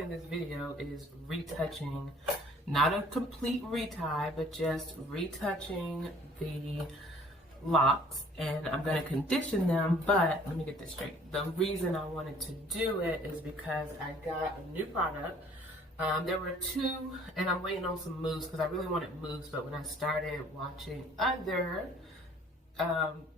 point of this video is retouching, not a complete retie, but just retouching the locks, and I'm going to condition them. But let me get this straight. The reason I wanted to do it is because I got a new product. There were two, and I'm waiting on some moves because I really wanted moves, but when I started watching other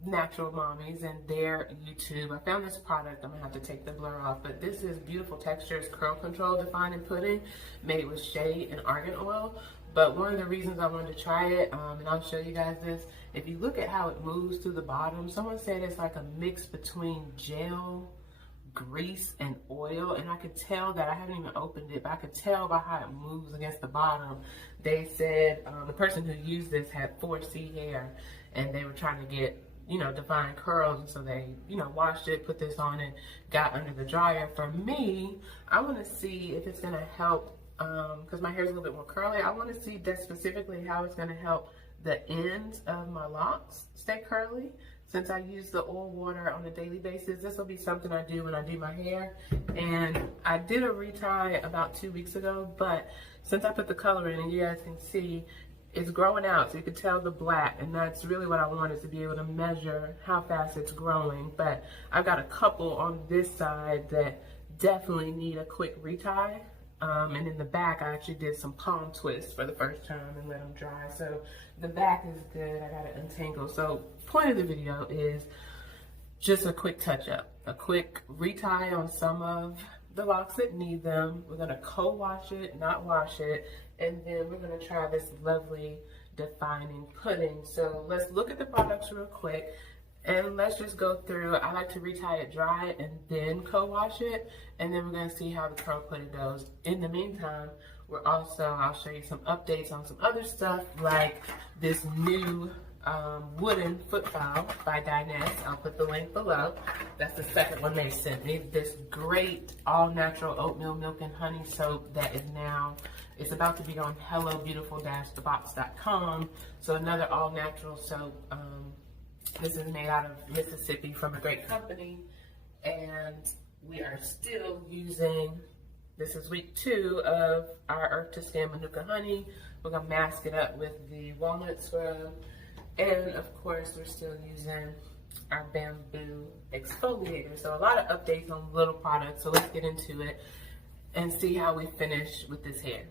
natural mommies and their YouTube, I found this product. I'm gonna have to take the blur off, but this is Beautiful Textures Curl Control Define and Pudding, made with shea and argan oil. But one of the reasons I wanted to try it, and I'll show you guys this, if you look at how it moves through the bottom, someone said it's like a mix between gel, grease, and oil, and I could tell that. I haven't even opened it, but I could tell by how it moves against the bottom. They said the person who used this had 4C hair, and they were trying to get, defined curls, and so they, washed it, put this on, and got under the dryer. For me, I want to see if it's going to help, because my hair is a little bit more curly. I want to see that specifically how it's going to help the ends of my locks stay curly. Since I use the oil water on a daily basis, this will be something I do when I do my hair. And I did a retie about 2 weeks ago, but since I put the color in, and you guys can see, it's growing out, so you can tell the black, and that's really what I want, is to be able to measure how fast it's growing. But I've got a couple on this side that definitely need a quick retie. And in the back, I actually did some palm twists for the first time and let them dry. So the back is good. I got it untangled. So point of the video is just a quick touch up, a quick retie on some of the locks that need them. We're gonna co-wash it, not wash it, and then we're gonna try this lovely defining pudding. So let's look at the products real quick. And let's just go through. I like to retie it dry and then co-wash it, and then we're going to see how the curl pudding goes. In the meantime, I'll show you some updates on some other stuff, like this new wooden foot file by Dinette. I'll put the link below. That's the second one they sent me. This great all-natural oatmeal milk and honey soap that is now, it's about to be on hellobeautiful-thebox.com. So another all-natural soap. This is made out of Mississippi from a great company, and we are still using, this is week 2 of our Earth to Skin Manuka honey. We're gonna mask it up with the walnut scrub, and of course we're still using our bamboo exfoliator. So a lot of updates on little products, so let's get into it and see how we finish with this hair.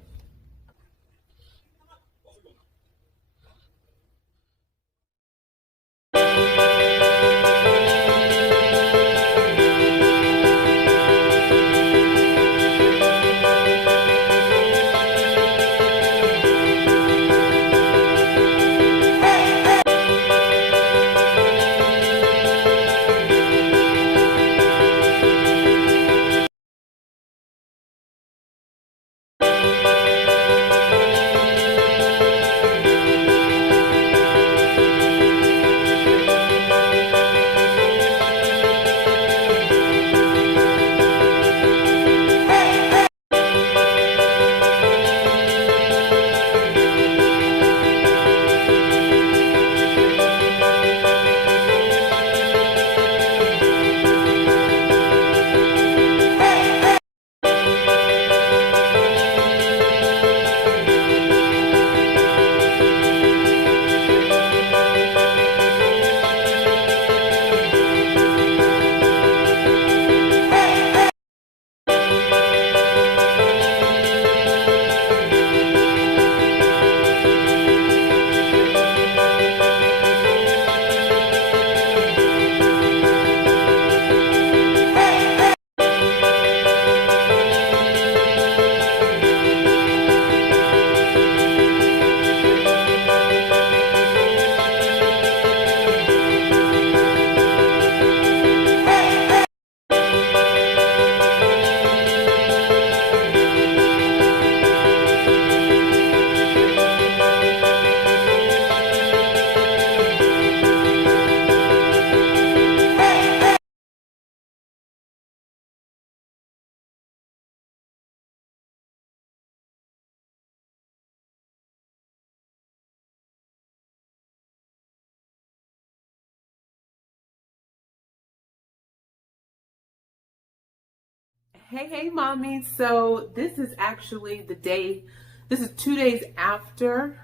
Hey mommy. So this is actually this is 2 days after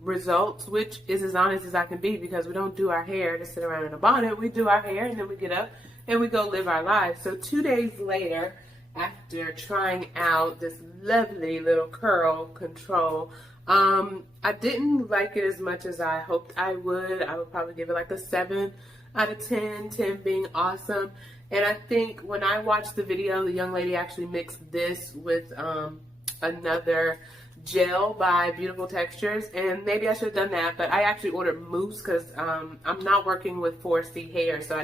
results, which is as honest as I can be because we don't do our hair to sit around in a bonnet. We do our hair and then we get up and we go live our lives. So 2 days later, after trying out this lovely little curl control, I didn't like it as much as I hoped I would. I would probably give it like a 7 out of 10, 10 being awesome. And I think when I watched the video, the young lady actually mixed this with another gel by Beautiful Textures, and maybe I should have done that, but I actually ordered mousse because I'm not working with 4C hair, so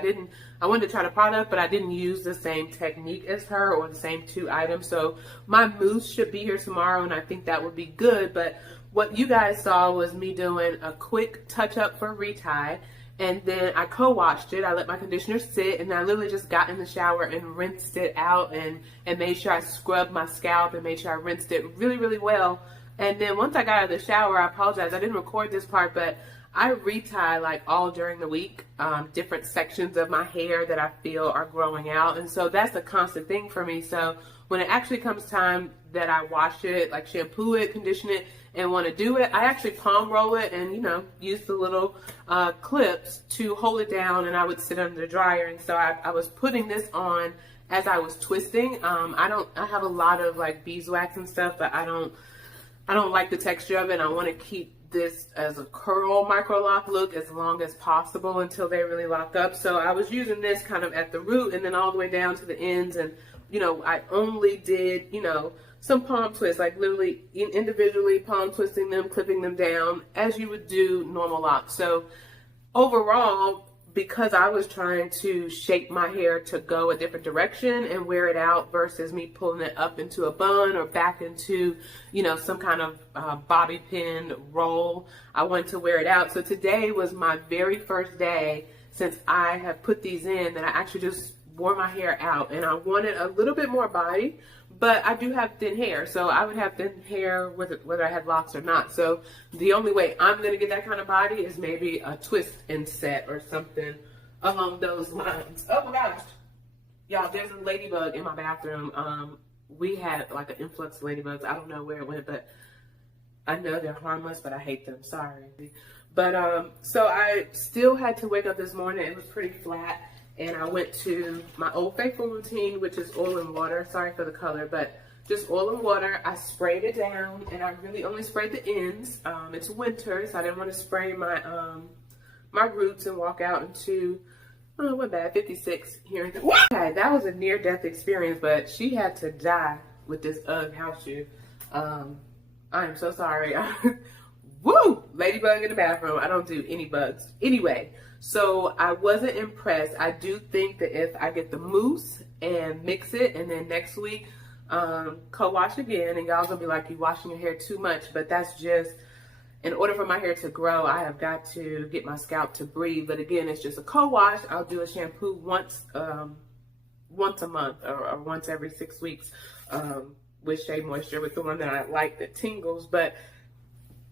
I wanted to try the product, but I didn't use the same technique as her or the same 2 items. So my mousse should be here tomorrow, and I think that would be good. But what you guys saw was me doing a quick touch up for Retie, and then I co-washed it. I let my conditioner sit, and I literally just got in the shower and rinsed it out and made sure I scrubbed my scalp and made sure I rinsed it really, really well. And then once I got out of the shower, I apologize, I didn't record this part, but I retie like all during the week, different sections of my hair that I feel are growing out. And so that's a constant thing for me. So when it actually comes time that I wash it, like shampoo it, condition it, and want to do it, I actually palm roll it and, you know, use the little clips to hold it down, and I would sit under the dryer. And so I was putting this on as I was twisting. I have a lot of like beeswax and stuff, but I don't like the texture of it, and I want to keep this as a curl micro lock look as long as possible until they really lock up. So I was using this kind of at the root and then all the way down to the ends, and you know, I only did, you know, some palm twists, like literally individually palm twisting them, clipping them down as you would do normal locks. So overall, because I was trying to shape my hair to go a different direction and wear it out versus me pulling it up into a bun or back into, you know, some kind of bobby pin roll, I wanted to wear it out. So today was my very first day since I have put these in that I actually just wore my hair out, and I wanted a little bit more body, but I do have thin hair, so I would have thin hair whether I had locks or not. So the only way I'm going to get that kind of body is maybe a twist and set or something along those lines. Oh my gosh. Y'all, there's a ladybug in my bathroom. We had like an influx of ladybugs. I don't know where it went, but I know they're harmless, but I hate them. Sorry. But so I still had to wake up this morning. It was pretty flat. And I went to my Old Faithful routine, which is oil and water. Sorry for the color, but just oil and water. I sprayed it down, and I really only sprayed the ends. It's winter, so I didn't want to spray my my roots and walk out into, oh, what bad, 56 here. Okay, that was a near-death experience, but she had to die with this UGG house shoe. I am so sorry. Woo! Ladybug in the bathroom. I don't do any bugs. Anyway. So I wasn't impressed. I do think that if I get the mousse and mix it, and then next week co-wash again, and y'all gonna be like, you washing your hair too much, but that's just, in order for my hair to grow, I have got to get my scalp to breathe. But again, it's just a co-wash. I'll do a shampoo once a month or once every 6 weeks with Shea Moisture, with the one that I like that tingles. But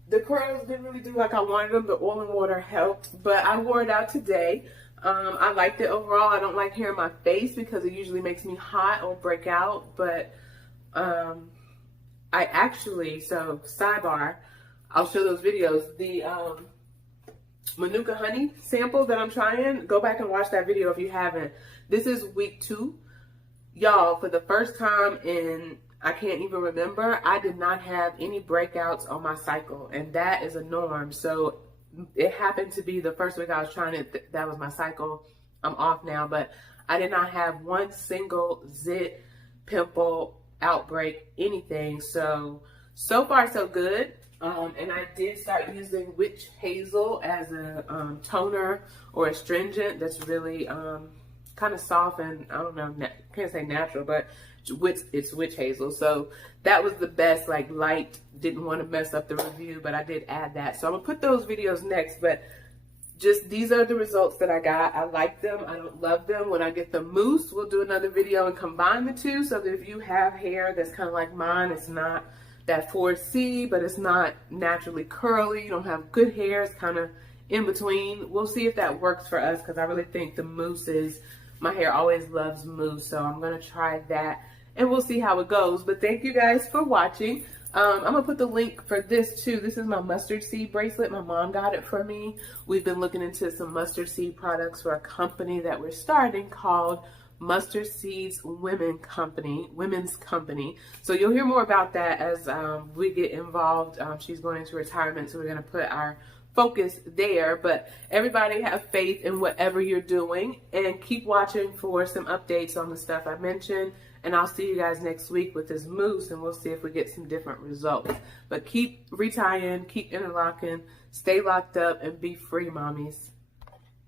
the curls didn't really do like I wanted them. The oil and water helped, but I wore it out today. I liked it overall. I don't like hair in my face because it usually makes me hot or break out, but I actually, so sidebar, I'll show those videos. The Manuka honey sample that I'm trying, go back and watch that video if you haven't. This is week 2. Y'all, for the first time in, I can't even remember, I did not have any breakouts on my cycle, and that is a norm. So it happened to be the first week I was trying it, that was my cycle. I'm off now, but I did not have one single zit, pimple, outbreak, anything. So far so good. And I did start using witch hazel as a toner or astringent that's really kind of soft, and I don't know, can't say natural, but it's witch hazel. So that was the best, like light. Didn't want to mess up the review, but I did add that. So I'm gonna put those videos next, but just these are the results that I got. I like them. I don't love them. When I get the mousse, we'll do another video and combine the two, so that if you have hair that's kind of like mine, it's not that 4C, but it's not naturally curly, you don't have good hair, it's kind of in between. We'll see if that works for us, because I really think the mousse is, my hair always loves mousse, so I'm going to try that. and we'll see how it goes. But thank you guys for watching. I'm gonna put the link for this too. This is my mustard seed bracelet. My mom got it for me. We've been looking into some mustard seed products for a company that we're starting called Mustard Seeds Women's Company. So you'll hear more about that as we get involved. She's going into retirement, so we're gonna put our focus there. But everybody have faith in whatever you're doing and keep watching for some updates on the stuff I mentioned. And I'll see you guys next week with this mousse, and we'll see if we get some different results. But keep retying, keep interlocking, stay locked up, and be free, mommies.